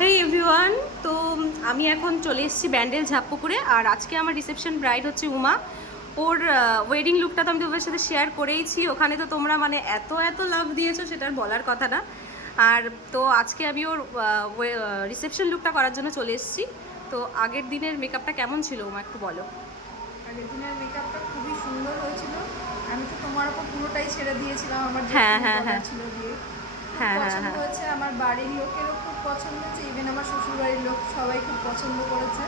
হেই everyone. তো আমি এখন চলে এসেছি ব্যান্ডেল ঝাপ্পুকুরে, আর আজকে আমার রিসেপশন ব্রাইড হচ্ছে উমা। ওর ওয়েডিং লুকটা তো আমি তোমাদের সাথে শেয়ার করেইছি ওখানে, তো তোমরা মানে এত এত লাভ দিয়েছো সেটা আর বলার কথা না। আর তো আজকে আমি ওর রিসেপশন লুকটা করার জন্য চলে এসেছি। তো আগের দিনের মেকআপটা কেমন ছিল উমা, একটু বলো। আগের দিনের মেকআপটা খুবই সুন্দর হয়েছিল। আমি তো তোমার ওপর পুরোটাই ছেড়ে দিয়েছিলাম, আমার হ্যাঁ যেটুকু হ্যাঁ বলার হ্যাঁ ছিল দিয়ে। খুব হ্যাঁ হ্যাঁ পছন্দ হ্যাঁ হয়েছে, আমার বাড়ির লোকেরও খুব পছন্দ হয়েছে, ইভেন আমার শ্বশুরবাড়ির লোক সবাই খুব পছন্দ করেছে।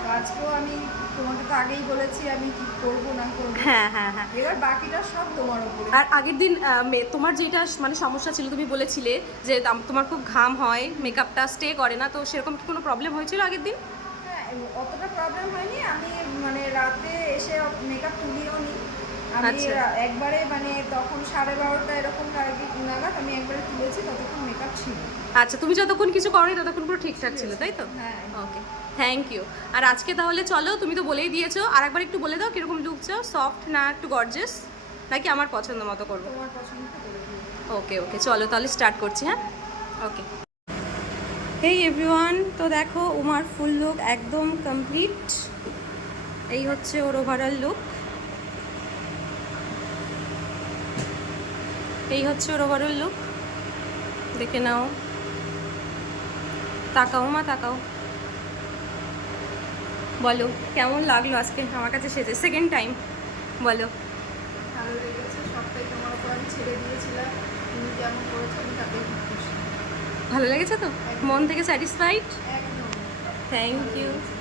তো আজকেও আমি তোমাকে তো আগেই বলেছি আমি কি করব না করব। হ্যাঁ হ্যাঁ হ্যাঁ। এবার বাকিটা সব তোমার উপরে। আর আগের দিন তোমার যেটা মানে সমস্যা ছিল, তুমি বলেছিলে যে তোমার খুব ঘাম হয়, মেকআপটা স্টে করে না, তো সেরকম কি কোনো প্রবলেম হয়েছিল আগের দিন? হ্যাঁ, অতটা প্রবলেম হয়নি। আমি মানে রাতে এসে মেকআপ তুলিও নি। আমি আচ্ছা একবারে মানে তখন 12:30 এরকম নাগাদ আমি একবারে তুলেছি, ততক্ষণ মেকআপ ছিল। আচ্ছা, তুমি যতক্ষণ কিছু করোনি ততক্ষণ পুরো ঠিকঠাক ছিল, ঠিক তাই তো? আছে, হ্যাঁ। ওকে, থ্যাংক ইউ। আর আজকে তাহলে চলো, তুমি তো বলেই দিয়েছো, আর একবার একটু বলে দাও কিরকম লুক চাও, সফট না একটু গর্জিয়াস, নাকি আমার পছন্দ মতো করবো? তোমার পছন্দটা করে দিও। ওকে ওকে, চলো তাহলে স্টার্ট করছি। হ্যাঁ, ওকে। হেই এভরিওয়ান, তো দেখো উমার ফুল লুক একদম কমপ্লিট। এই হচ্ছে ওর ওভারঅল লুক, এই হচ্ছে ওর ওভারঅল লুক, দেখে নাও। তাকাও মা, তাকাও, বলো কেমন লাগলো আজকে আমার কাছে সেজে, সেকেন্ড টাইম, বলো। ভালো লেগেছে, সবটাই তোমার উপর আমি ছেড়ে দিয়েছিলাম। তুমি যেমন করেছো আমি তাতেই খুব খুশি। ভালো লেগেছে তো? একদম। মন থেকে স্যাটিসফাইড? একদম। থ্যাংক ভালো ইউ। লেগেছে।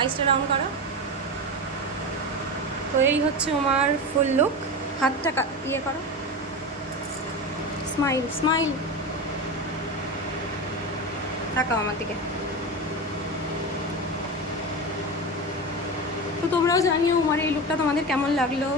আইসটা ডাউন করো। তো এই হচ্ছে আমার ফুল লুক। হাতটা ইয়ে করো, স্মাইল স্মাইল, তাকাও আমার দিকে। তো তোমরাও জানিও উমার এই লুকটা তোমাদের কেমন লাগলো।